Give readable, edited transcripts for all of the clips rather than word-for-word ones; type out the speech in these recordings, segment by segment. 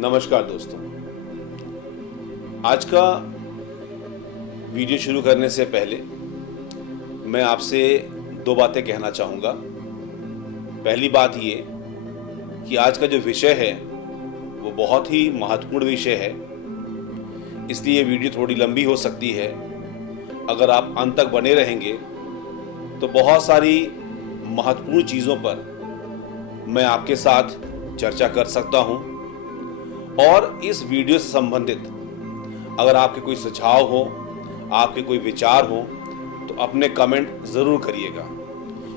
नमस्कार दोस्तों, आज का वीडियो शुरू करने से पहले मैं आपसे दो बातें कहना चाहूँगा। पहली बात ये कि आज का जो विषय है वो बहुत ही महत्वपूर्ण विषय है, इसलिए ये वीडियो थोड़ी लंबी हो सकती है। अगर आप अंत तक बने रहेंगे तो बहुत सारी महत्वपूर्ण चीज़ों पर मैं आपके साथ चर्चा कर सकता हूँ। और इस वीडियो से संबंधित अगर आपके कोई सुझाव हो, आपके कोई विचार हो तो अपने कमेंट ज़रूर करिएगा,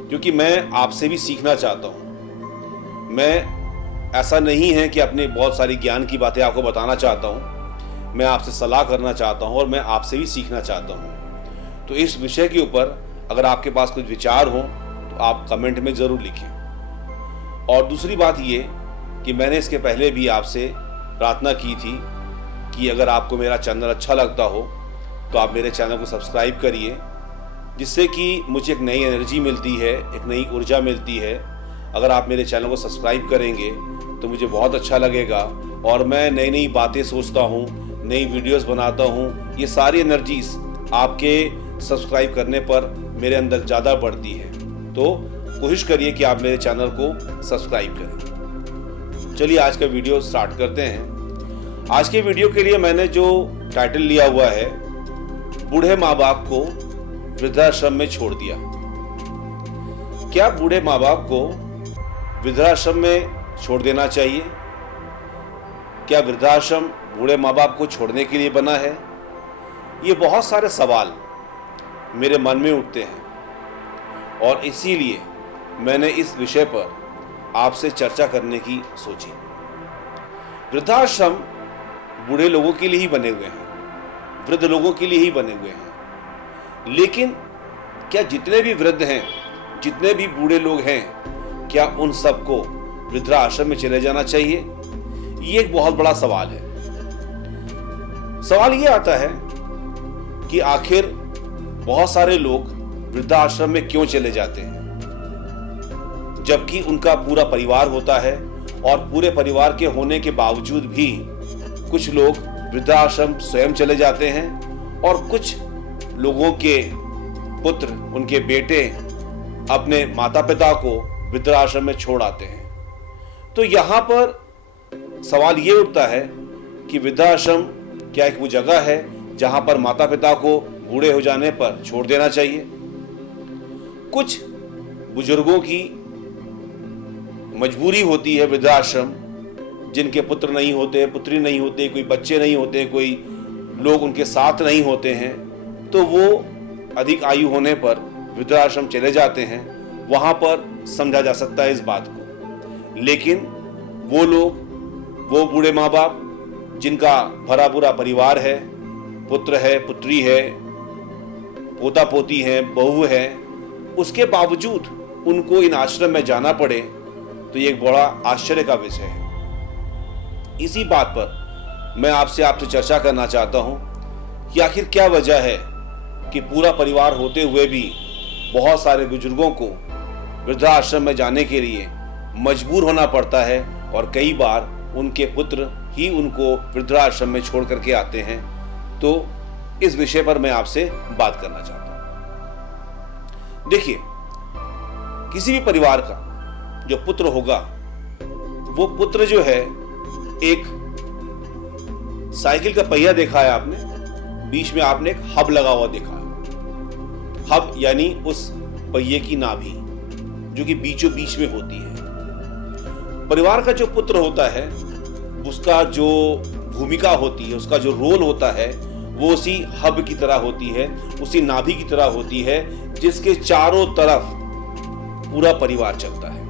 क्योंकि मैं आपसे भी सीखना चाहता हूँ। मैं ऐसा नहीं है कि अपने बहुत सारी ज्ञान की बातें आपको बताना चाहता हूँ, मैं आपसे सलाह करना चाहता हूँ और मैं आपसे भी सीखना चाहता हूँ। तो इस विषय के ऊपर अगर आपके पास कुछ विचार हो तो आप कमेंट में ज़रूर लिखें। और दूसरी बात ये कि मैंने इसके पहले भी आपसे प्रार्थना की थी कि अगर आपको मेरा चैनल अच्छा लगता हो तो आप मेरे चैनल को सब्सक्राइब करिए, जिससे कि मुझे एक नई एनर्जी मिलती है, एक नई ऊर्जा मिलती है। अगर आप मेरे चैनल को सब्सक्राइब करेंगे तो मुझे बहुत अच्छा लगेगा और मैं नई नई बातें सोचता हूँ, नई वीडियोस बनाता हूँ। ये सारी एनर्जीज आपके सब्सक्राइब करने पर मेरे अंदर ज़्यादा बढ़ती है। तो कोशिश करिए कि आप मेरे चैनल को सब्सक्राइब करें। चलिए आज का वीडियो स्टार्ट करते हैं। आज के वीडियो के लिए मैंने जो टाइटल लिया हुआ है, बूढ़े माँ बाप को वृद्धाश्रम में छोड़ दिया। क्या बूढ़े माँ बाप को वृद्धाश्रम में छोड़ देना चाहिए? क्या वृद्धाश्रम बूढ़े माँ बाप को छोड़ने के लिए बना है? ये बहुत सारे सवाल मेरे मन में उठते हैं और इसीलिए मैंने इस विषय पर आपसे चर्चा करने की सोची। वृद्धाश्रम बूढ़े लोगों के लिए ही बने हुए हैं, वृद्ध लोगों के लिए ही बने हुए हैं। लेकिन क्या जितने भी वृद्ध हैं, जितने भी बूढ़े लोग हैं, क्या उन सबको वृद्धाश्रम में चले जाना चाहिए? ये एक बहुत बड़ा सवाल है। सवाल ये आता है कि आखिर बहुत सारे लोग वृद्धाश्रम में क्यों चले जाते हैं, जबकि उनका पूरा परिवार होता है और पूरे परिवार के होने के बावजूद भी कुछ लोग वृद्धाश्रम स्वयं चले जाते हैं और कुछ लोगों के पुत्र, उनके बेटे अपने माता पिता को वृद्धाश्रम में छोड़ आते हैं। तो यहाँ पर सवाल ये उठता है कि वृद्धाश्रम क्या एक वो जगह है जहाँ पर माता पिता को बूढ़े हो जाने पर छोड़ देना चाहिए? कुछ बुजुर्गों की मजबूरी होती है वृद्धाश्रम, जिनके पुत्र नहीं होते, पुत्री नहीं होते, कोई बच्चे नहीं होते, कोई लोग उनके साथ नहीं होते हैं, तो वो अधिक आयु होने पर वृद्धाश्रम चले जाते हैं। वहाँ पर समझा जा सकता है इस बात को। लेकिन वो लोग, वो बूढ़े माँ बाप जिनका भरा पूरा परिवार है, पुत्र है, पुत्री है, पोता पोती है, बहू है, उसके बावजूद उनको इन आश्रम में जाना पड़े, तो ये एक बड़ा आश्चर्य का विषय है। इसी बात पर मैं आपसे चर्चा करना चाहता हूं कि आखिर क्या वजह है कि पूरा परिवार होते हुए भी बहुत सारे बुजुर्गों को वृद्धाश्रम में जाने के लिए मजबूर होना पड़ता है और कई बार उनके पुत्र ही उनको वृद्धाश्रम में छोड़ करके आते हैं। तो इस विषय पर मैं आपसे बात करना चाहता हूं। देखिए, किसी भी परिवार का जो पुत्र होगा, वो पुत्र जो है, एक साइकिल का पहिया देखा है आपने, बीच में आपने एक हब लगा हुआ देखा है। हब यानी उस पहिए की नाभि जो कि बीचों बीच में होती है। परिवार का जो पुत्र होता है, उसका जो भूमिका होती है, उसका जो रोल होता है, वो उसी हब की तरह होती है, उसी नाभि की तरह होती है, जिसके चारों तरफ पूरा परिवार चलता है।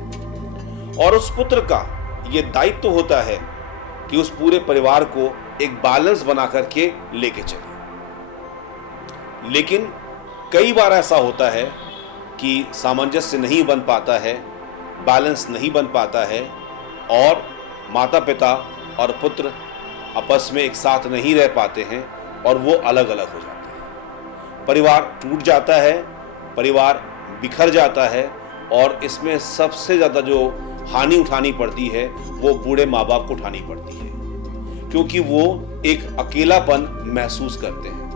और उस पुत्र का ये दायित्व होता है कि उस पूरे परिवार को एक बैलेंस बना करके लेके चले। लेकिन कई बार ऐसा होता है कि सामंजस्य नहीं बन पाता है, बैलेंस नहीं बन पाता है और माता पिता और पुत्र आपस में एक साथ नहीं रह पाते हैं और वो अलग अलग हो जाते हैं। परिवार टूट जाता है, परिवार बिखर जाता है और इसमें सबसे ज़्यादा जो हानि उठानी पड़ती है वो बूढ़े माँ बाप को उठानी पड़ती है। क्योंकि वो एक अकेलापन महसूस करते हैं,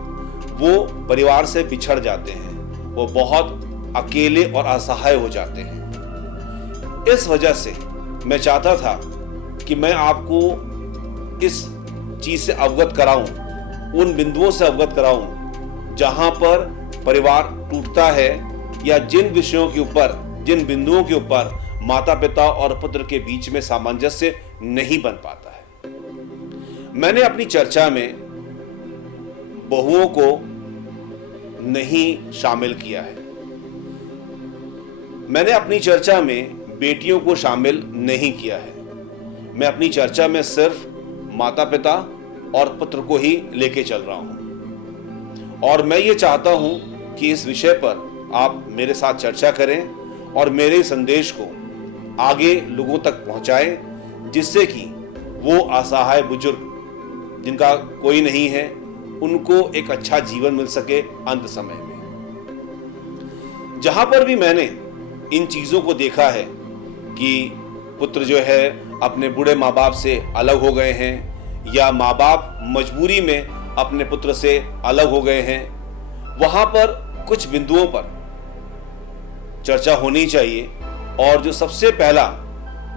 वो परिवार से बिछड़ जाते हैं, वो बहुत अकेले और असहाय हो जाते हैं। इस वजह से मैं चाहता था कि मैं आपको इस चीज से अवगत कराऊं, उन बिंदुओं से अवगत कराऊं जहां पर परिवार टूटता है या जिन विषयों के ऊपर, जिन बिंदुओं के ऊपर माता पिता और पुत्र के बीच में सामंजस्य नहीं बन पाता है। मैंने अपनी चर्चा में बहुओं को नहीं शामिल किया है, मैंने अपनी चर्चा में बेटियों को शामिल नहीं किया है। मैं अपनी चर्चा में सिर्फ माता पिता और पुत्र को ही लेके चल रहा हूं और मैं ये चाहता हूं कि इस विषय पर आप मेरे साथ चर्चा करें और मेरे संदेश को आगे लोगों तक पहुंचाएं, जिससे कि वो असहाय बुजुर्ग जिनका कोई नहीं है उनको एक अच्छा जीवन मिल सके अंत समय में। जहां पर भी मैंने इन चीजों को देखा है कि पुत्र जो है अपने बूढ़े माँ बाप से अलग हो गए हैं या माँ बाप मजबूरी में अपने पुत्र से अलग हो गए हैं, वहां पर कुछ बिंदुओं पर चर्चा होनी चाहिए। और जो सबसे पहला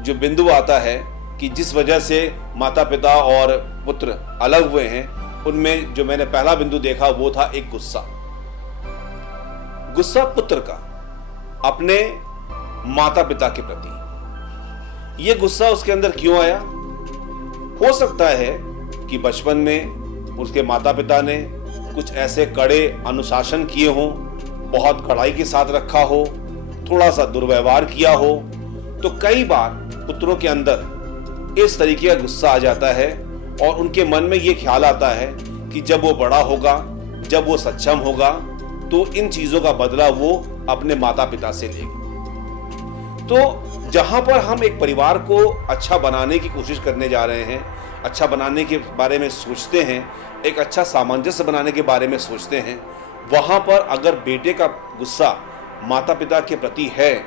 जो बिंदु आता है कि जिस वजह से माता पिता और पुत्र अलग हुए हैं, उनमें जो मैंने पहला बिंदु देखा वो था एक गुस्सा पुत्र का अपने माता पिता के प्रति। यह गुस्सा उसके अंदर क्यों आया? हो सकता है कि बचपन में उसके माता पिता ने कुछ ऐसे कड़े अनुशासन किए हों, बहुत कड़ाई के साथ रखा हो, थोड़ा सा दुर्व्यवहार किया हो, तो कई बार पुत्रों के अंदर इस तरीके का गुस्सा आ जाता है और उनके मन में यह ख्याल आता है कि जब वो बड़ा होगा, जब वो सक्षम होगा, तो इन चीजों का बदला वो अपने माता पिता से लेगा। तो जहां पर हम एक परिवार को अच्छा बनाने की कोशिश करने जा रहे हैं, अच्छा बनाने के बारे में सोचते हैं, एक अच्छा सामंजस्य बनाने के बारे में सोचते हैं, वहां पर अगर बेटे का गुस्सा माता पिता के प्रति है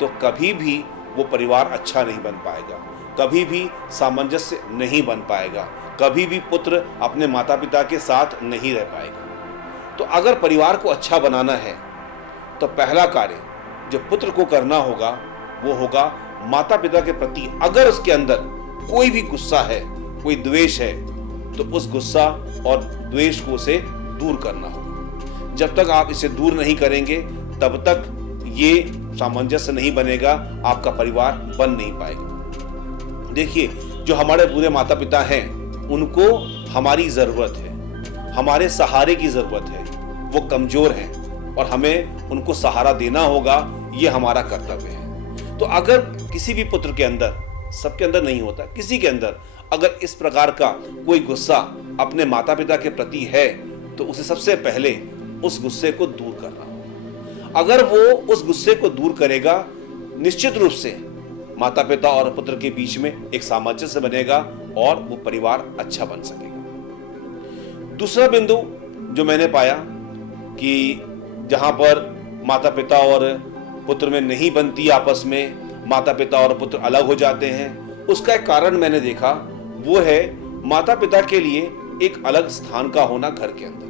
तो कभी भी वो परिवार अच्छा नहीं बन पाएगा, कभी भी सामंजस्य नहीं बन पाएगा, कभी भी पुत्र अपने माता पिता के साथ नहीं रह पाएगा। तो अगर परिवार को अच्छा बनाना है तो पहला कार्य जो पुत्र को करना होगा वो होगा माता पिता के प्रति अगर उसके अंदर कोई भी गुस्सा है, कोई द्वेष है, तो उस गुस्सा और द्वेष को उसे दूर करना होगा। जब तक आप इसे दूर नहीं करेंगे तब तक ये सामंजस्य नहीं बनेगा, आपका परिवार बन नहीं पाएगा। देखिए, जो हमारे पूरे माता पिता हैं उनको हमारी जरूरत है, हमारे सहारे की जरूरत है, वो कमजोर हैं और हमें उनको सहारा देना होगा, ये हमारा कर्तव्य है। तो अगर किसी भी पुत्र के अंदर, सबके अंदर नहीं होता, किसी के अंदर अगर इस प्रकार का कोई गुस्सा अपने माता पिता के प्रति है तो उसे सबसे पहले उस गुस्से को दूर करना होगा। अगर वो उस गुस्से को दूर करेगा, निश्चित रूप से माता पिता और पुत्र के बीच में एक सामंजस्य बनेगा और वो परिवार अच्छा बन सकेगा। दूसरा बिंदु जो मैंने पाया कि जहां पर माता पिता और पुत्र में नहीं बनती, आपस में माता पिता और पुत्र अलग हो जाते हैं, उसका एक कारण मैंने देखा, वो है माता पिता के लिए एक अलग स्थान का होना घर के अंदर।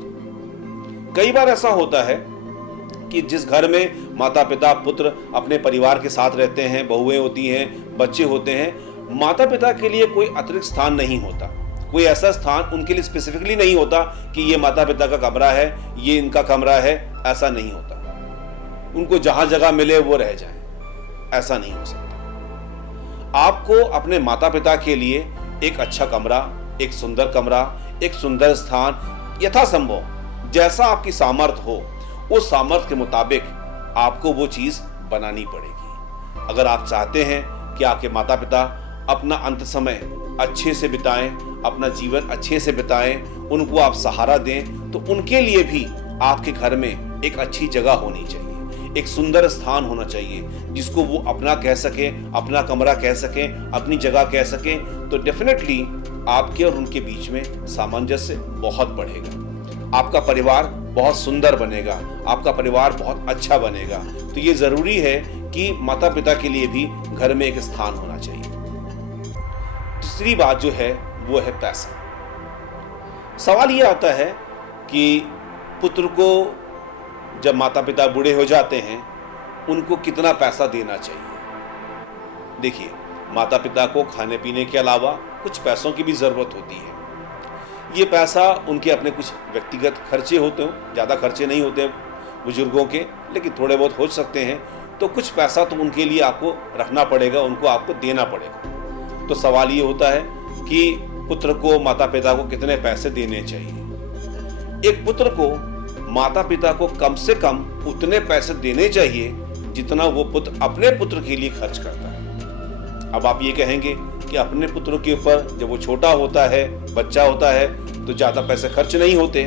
कई बार ऐसा होता है कि जिस घर में माता पिता पुत्र अपने परिवार के साथ रहते हैं, बहुएं होती हैं, बच्चे होते हैं, माता पिता के लिए कोई अतिरिक्त स्थान नहीं होता, कोई ऐसा स्थान उनके लिए स्पेसिफिकली नहीं होता कि ये माता पिता का कमरा है, ये इनका कमरा है, ऐसा नहीं होता। उनको जहां जगह मिले वो रह जाएं, ऐसा नहीं हो सकता। आपको अपने माता पिता के लिए एक अच्छा कमरा, एक सुंदर कमरा, एक सुंदर स्थान, यथासंभव जैसा आपकी सामर्थ्य हो उस सामर्थ्य के मुताबिक आपको वो चीज बनानी पड़ेगी। अगर आप चाहते हैं कि आपके माता पिता अपना अंत समय अच्छे से बिताएं, अपना जीवन अच्छे से बिताएं, उनको आप सहारा दें, तो उनके लिए भी आपके घर में एक अच्छी जगह होनी चाहिए, एक सुंदर स्थान होना चाहिए जिसको वो अपना कह सके, अपना कमरा कह सके, अपनी जगह कह सके। तो डेफिनेटली आपके और उनके बीच में सामंजस्य बहुत बढ़ेगा, आपका परिवार बहुत सुंदर बनेगा, आपका परिवार बहुत अच्छा बनेगा। तो ये जरूरी है कि माता पिता के लिए भी घर में एक स्थान होना चाहिए। तीसरी बात जो है वो है पैसा। सवाल ये आता है कि पुत्र को जब माता पिता बूढ़े हो जाते हैं उनको कितना पैसा देना चाहिए। देखिए, माता पिता को खाने पीने के अलावा कुछ पैसों की भी ज़रूरत होती है। ये पैसा उनके अपने कुछ व्यक्तिगत खर्चे होते हो, ज़्यादा खर्चे नहीं होते बुजुर्गों के, लेकिन थोड़े बहुत हो सकते हैं। तो कुछ पैसा तो उनके लिए आपको रखना पड़ेगा, उनको आपको देना पड़ेगा। तो सवाल ये होता है कि पुत्र को माता पिता को कितने पैसे देने चाहिए। एक पुत्र को माता पिता को कम से कम उतने पैसे देने चाहिए जितना वो पुत्र अपने पुत्र के लिए खर्च करता है। अब आप ये कहेंगे कि अपने पुत्र के ऊपर जब वो छोटा होता है, बच्चा होता है, तो ज़्यादा पैसे खर्च नहीं होते।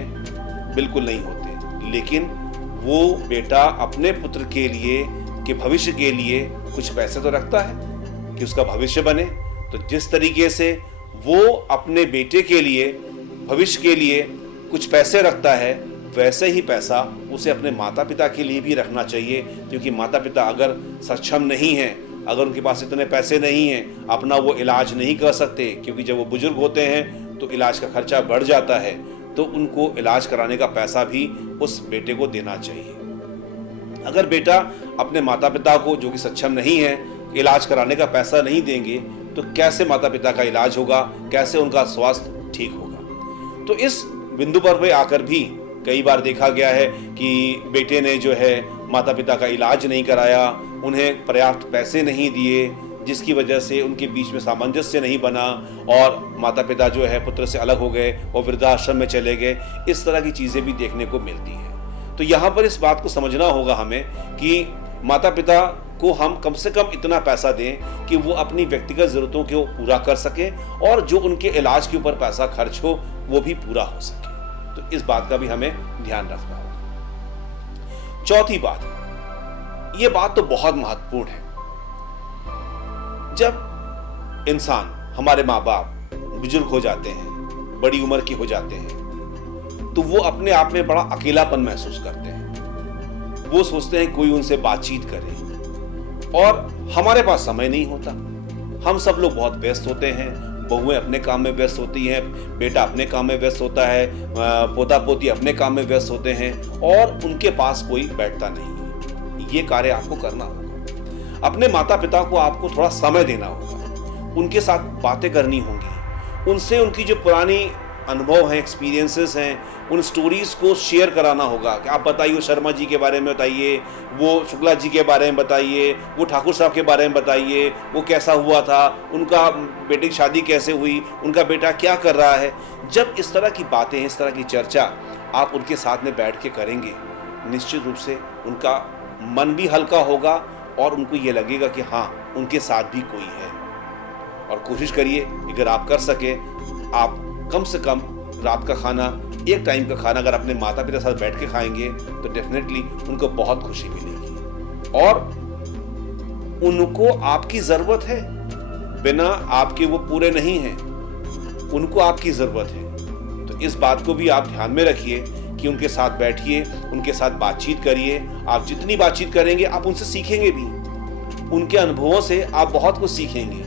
बिल्कुल नहीं होते, लेकिन वो बेटा अपने पुत्र के लिए के भविष्य के लिए कुछ पैसे तो रखता है कि उसका भविष्य बने। तो जिस तरीके से वो अपने बेटे के लिए भविष्य के लिए कुछ पैसे रखता है, वैसे ही पैसा उसे अपने माता पिता के लिए भी रखना चाहिए। क्योंकि माता पिता अगर सक्षम नहीं हैं, अगर उनके पास इतने पैसे नहीं हैं, अपना वो इलाज नहीं कर सकते, क्योंकि जब वो बुजुर्ग होते हैं तो इलाज का खर्चा बढ़ जाता है, तो उनको इलाज कराने का पैसा भी उस बेटे को देना चाहिए। अगर बेटा अपने माता पिता को, जो कि सक्षम नहीं है, इलाज कराने का पैसा नहीं देंगे, तो कैसे माता पिता का इलाज होगा, कैसे उनका स्वास्थ्य ठीक होगा। तो इस बिंदु पर आकर भी कई बार देखा गया है कि बेटे ने जो है माता पिता का इलाज नहीं कराया, उन्हें पर्याप्त पैसे नहीं दिए, जिसकी वजह से उनके बीच में सामंजस्य नहीं बना और माता पिता जो है पुत्र से अलग हो गए और वृद्धाश्रम में चले गए। इस तरह की चीज़ें भी देखने को मिलती हैं। तो यहाँ पर इस बात को समझना होगा हमें कि माता पिता को हम कम से कम इतना पैसा दें कि वो अपनी व्यक्तिगत ज़रूरतों को पूरा कर सकें और जो उनके इलाज के ऊपर पैसा खर्च हो वो भी पूरा हो सके। तो इस बात का भी हमें ध्यान रखना होगा। चौथी बात, ये बात तो बहुत महत्वपूर्ण है। जब इंसान, हमारे माँ बाप बुजुर्ग हो जाते हैं, बड़ी उम्र के हो जाते हैं, तो वो अपने आप में बड़ा अकेलापन महसूस करते हैं। वो सोचते हैं कोई उनसे बातचीत करे, और हमारे पास समय नहीं होता। हम सब लोग बहुत व्यस्त होते हैं, बहुएं अपने काम में व्यस्त होती हैं, बेटा अपने काम में व्यस्त होता है, पोता पोती अपने काम में व्यस्त होते हैं, और उनके पास कोई बैठता नहीं है। ये कार्य आपको करना होगा। अपने माता पिता को आपको थोड़ा समय देना होगा, उनके साथ बातें करनी होंगी, उनसे उनकी जो पुरानी अनुभव हैं, एक्सपीरियंसेस हैं, उन स्टोरीज को शेयर कराना होगा कि आप बताइए, शर्मा जी के बारे में बताइए, वो शुक्ला जी के बारे में बताइए, वो ठाकुर साहब के बारे में बताइए, वो कैसा हुआ था, उनका बेटे की शादी कैसे हुई, उनका बेटा क्या कर रहा है। जब इस तरह की बातें, इस तरह की चर्चा आप उनके साथ में बैठ के करेंगे, निश्चित रूप से उनका मन भी हल्का होगा और उनको ये लगेगा कि हाँ, उनके साथ भी कोई है। और कोशिश करिए, अगर आप कर सके, आप कम से कम रात का खाना, एक टाइम का खाना अगर अपने माता पिता के साथ बैठ के खाएंगे तो डेफिनेटली उनको बहुत खुशी मिलेगी। और उनको आपकी ज़रूरत है, बिना आपके वो पूरे नहीं हैं, उनको आपकी ज़रूरत है। तो इस बात को भी आप ध्यान में रखिए कि उनके साथ बैठिए, उनके साथ बातचीत करिए। आप जितनी बातचीत करेंगे आप उनसे सीखेंगे भी, उनके अनुभवों से आप बहुत कुछ सीखेंगे,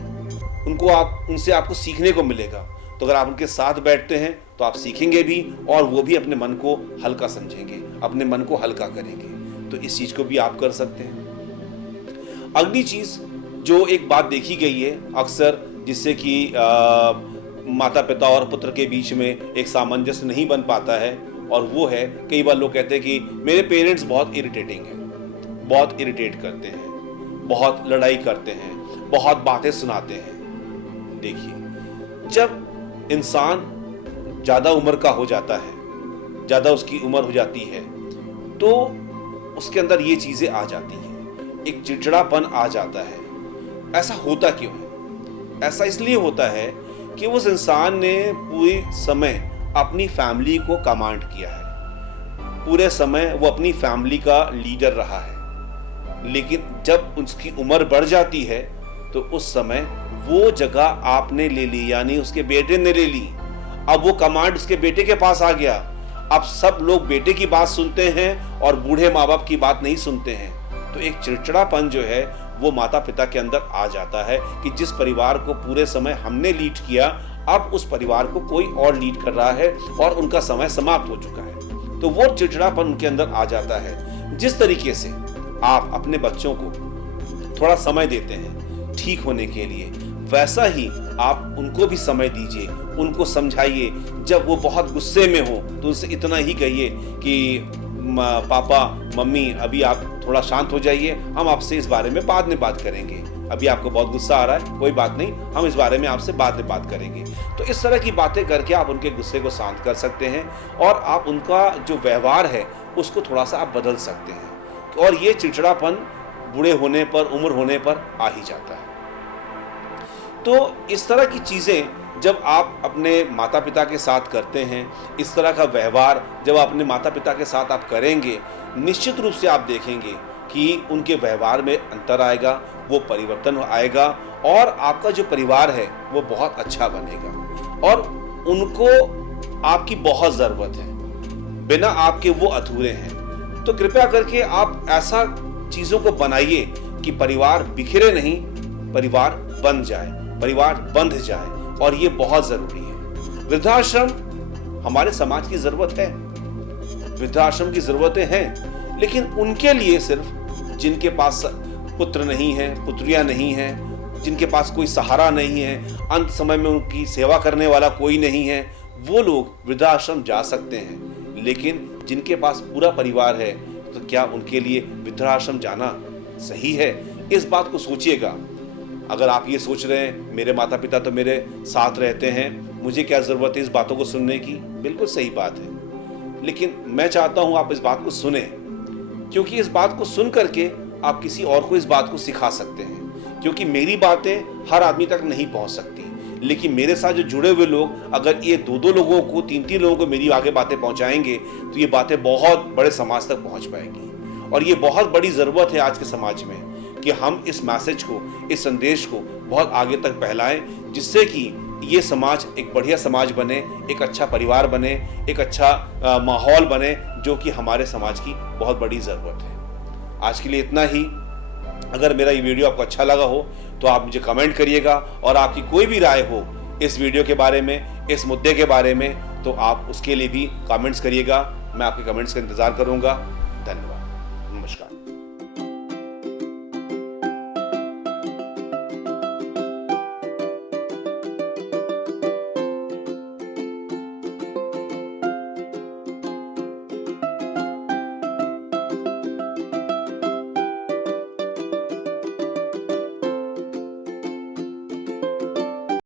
उनसे आपको सीखने को मिलेगा। तो अगर आप उनके साथ बैठते हैं तो आप सीखेंगे भी और वो भी अपने मन को हल्का समझेंगे, अपने मन को हल्का करेंगे। तो इस चीज़ को भी आप कर सकते हैं। अगली चीज़ जो एक बात देखी गई है अक्सर, जिससे कि माता पिता और पुत्र के बीच में एक सामंजस्य नहीं बन पाता है, और वो है, कई बार लोग कहते हैं कि मेरे पेरेंट्स बहुत इरिटेटिंग हैं, बहुत इरिटेट करते हैं, बहुत लड़ाई करते हैं, बहुत बातें सुनाते हैं। देखिए, जब इंसान ज़्यादा उम्र का हो जाता है, ज़्यादा उसकी उम्र हो जाती है, तो उसके अंदर ये चीज़ें आ जाती हैं, एक चिड़चिड़ापन आ जाता है। ऐसा होता क्यों है? ऐसा इसलिए होता है कि उस इंसान ने पूरे समय अपनी फैमिली को कमांड किया है, पूरे समय वो अपनी फैमिली का लीडर रहा है। लेकिन जब उसकी उम्र बढ़ जाती है तो उस समय वो जगह आपने ले ली, यानी उसके बेटे ने ले ली। अब वो कमांड उसके बेटे के पास आ गया। अब सब लोग बेटे की बात सुनते हैं और बूढ़े माँ बाप की बात नहीं सुनते हैं। तो एक चिड़चिड़ापन जो है वो माता पिता के अंदर आ जाता है कि जिस परिवार को पूरे समय हमने लीड किया, अब उस परिवार को कोई और लीड कर रहा है और उनका समय समाप्त हो चुका है। तो वो चिड़चिड़ापन उनके अंदर आ जाता है। जिस तरीके से आप अपने बच्चों को थोड़ा समय देते हैं ठीक होने के लिए, वैसा ही आप उनको भी समय दीजिए, उनको समझाइए। जब वो बहुत गुस्से में हो तो उनसे इतना ही कहिए कि पापा मम्मी अभी आप थोड़ा शांत हो जाइए, हम आपसे इस बारे में बाद में बात करेंगे। अभी आपको बहुत गुस्सा आ रहा है, कोई बात नहीं, हम इस बारे में आपसे बाद में बात करेंगे। तो इस तरह की बातें करके आप उनके गुस्से को शांत कर सकते हैं और आप उनका जो व्यवहार है उसको थोड़ा सा आप बदल सकते हैं। और ये चिड़चिड़ापन बूढ़े होने पर, उम्र होने पर आ ही जाता है। तो इस तरह की चीज़ें जब आप अपने माता पिता के साथ करते हैं, इस तरह का व्यवहार जब अपने माता पिता के साथ आप करेंगे, निश्चित रूप से आप देखेंगे कि उनके व्यवहार में अंतर आएगा, वो परिवर्तन आएगा और आपका जो परिवार है वो बहुत अच्छा बनेगा। और उनको आपकी बहुत ज़रूरत है, बिना आपके वो अधूरे हैं। तो कृपया करके आप ऐसा चीज़ों को बनाइए कि परिवार बिखरे नहीं, परिवार बन जाए, परिवार बंध जाए। और ये बहुत जरूरी है। वृद्धाश्रम हमारे समाज की जरूरत है, वृद्धाश्रम की जरूरतें हैं, लेकिन उनके लिए सिर्फ जिनके पास पुत्र नहीं है, पुत्रियां नहीं हैं, जिनके पास कोई सहारा नहीं है, अंत समय में उनकी सेवा करने वाला कोई नहीं है, वो लोग वृद्धाश्रम जा सकते हैं। लेकिन जिनके पास पूरा परिवार है, तो क्या उनके लिए वृद्धाश्रम जाना सही है? इस बात को सोचिएगा। अगर आप ये सोच रहे हैं मेरे माता पिता तो मेरे साथ रहते हैं, मुझे क्या ज़रूरत है इस बातों को सुनने की, बिल्कुल सही बात है। लेकिन मैं चाहता हूँ आप इस बात को सुने, क्योंकि इस बात को सुन करके आप किसी और को इस बात को सिखा सकते हैं। क्योंकि मेरी बातें हर आदमी तक नहीं पहुँच सकती, लेकिन मेरे साथ जो जुड़े हुए लोग अगर ये दो लोगों को, तीन लोगों को मेरी आगे बातें पहुँचाएंगे तो ये बातें बहुत बड़े समाज तक पहुँच पाएंगी। और ये बहुत बड़ी ज़रूरत है आज के समाज में कि हम इस मैसेज को, इस संदेश को बहुत आगे तक फैलाएं, जिससे कि ये समाज एक बढ़िया समाज बने, एक अच्छा परिवार बने, एक अच्छा माहौल बने, जो कि हमारे समाज की बहुत बड़ी ज़रूरत है। आज के लिए इतना ही। अगर मेरा ये वीडियो आपको अच्छा लगा हो तो आप मुझे कमेंट करिएगा, और आपकी कोई भी राय हो इस वीडियो के बारे में, इस मुद्दे के बारे में, तो आप उसके लिए भी कमेंट्स करिएगा। मैं आपके कमेंट्स का इंतज़ार करूँगा। धन्यवाद।